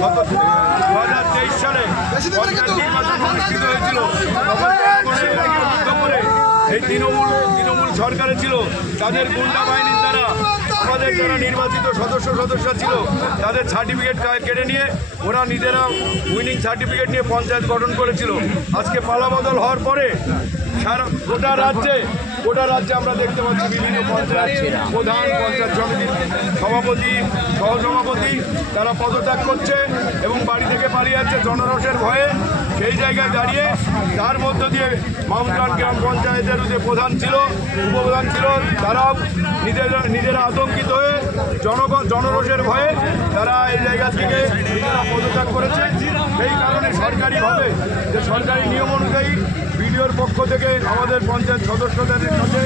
2023 সালে পঞ্চায়েত নির্বাচন অনুষ্ঠিত হয়েছিল, এই তৃণমূল সরকারে ছিল তাদের গুন্ডা বাহিনীর দ্বারা আমাদের যারা নির্বাচিত সদস্য ছিল তাদের সার্টিফিকেট কেড়ে নিয়ে ওরা নিজেরা উইনিং সার্টিফিকেট নিয়ে পঞ্চায়েত গঠন করেছিল। আজকে পালাবদল হওয়ার পরে সারা গোটা রাজ্যে আমরা দেখতে পাচ্ছি বিভিন্ন পঞ্চায়েত প্রধান, পঞ্চায়েত সমিতির সভাপতি, সহসভাপতি তারা পদত্যাগ করছে এবং বাড়ি থেকে পালিয়ে যাচ্ছে জনরোষের ভয়ে। সেই জায়গায় দাঁড়িয়ে তার মধ্য দিয়ে মাউন্টগ্রাম গ্রাম পঞ্চায়েতের যে প্রধান ছিল, উপপ্রধান ছিল, তারাও নিজেরা আতঙ্কিত হয়ে জনরোষের ভয়ে তারা এই জায়গা থেকে নিজেরা পদত্যাগ করেছে। সেই কারণে সরকারিভাবে যে সরকারি নিয়ম অনুযায়ী বিডিওর পক্ষ থেকে আমাদের পঞ্চায়েত সদস্যদের কাছে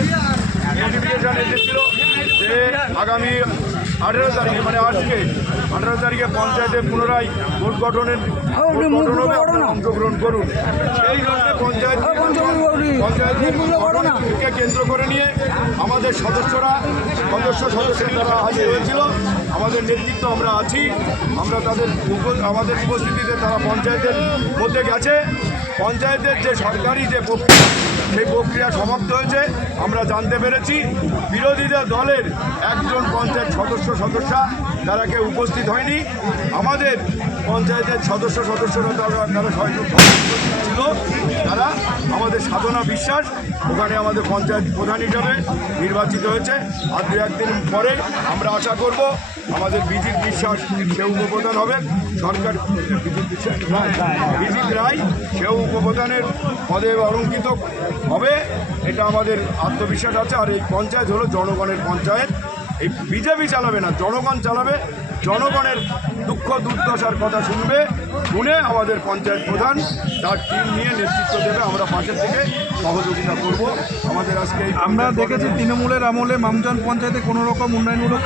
নোটিফিকেশন এসেছিল যে আগামী 18 তারিখে মানে আজকে 18 তারিখে পঞ্চায়েতে পুনরায় ভোট গঠন হবে, অংশগ্রহণ করুন। সেই জন্য পঞ্চায়েতকে কেন্দ্র করে নিয়ে আমাদের সদস্যরা তারা হাজির হয়েছিল। আমাদের নেতৃত্ব আমরা আছি, আমরা আমাদের উপস্থিতিতে তারা পঞ্চায়েতের মধ্যে গেছে। পঞ্চায়েতের যে সরকারি যে প্রক্রিয়া সেই প্রক্রিয়া সমাপ্ত হয়েছে আমরা জানতে পেরেছি। বিরোধীদের দলের একজন পঞ্চায়েত সদস্যা তারা কেউ উপস্থিত হয়নি। আমাদের পঞ্চায়েতের সদস্যরা তারা সহযোগ ছিল। তারা আমাদের সাধনা বিশ্বাস ওখানে আমাদের পঞ্চায়েত প্রধান হিসাবে নির্বাচিত হয়েছে। আর দু একদিন পরে আমরা আশা করব আমাদের বিজিত বিশ্বাস সে উপপ্রধান হবে, সরকার বিজিত রায় সেও উপপ্রধানের পদে অলঙ্কিত হবে, এটা আমাদের আত্মবিশ্বাস আছে। আর এই পঞ্চায়েত হলো জনগণের পঞ্চায়েত, এই বিজেপি চালাবে না, জনগণ চালাবে। জনগণের দুঃখ দুর্দশার কথা শুনে আমাদের পঞ্চায়েত প্রধান তার টিম নিয়ে নেতৃত্ব দেবে। আমরা পাশের থেকে সহযোগিতা করব। আমাদের আজকে আমরা দেখেছি তৃণমূলের আমলে মামজান পঞ্চায়েতে কোনো রকম উন্নয়নমূলক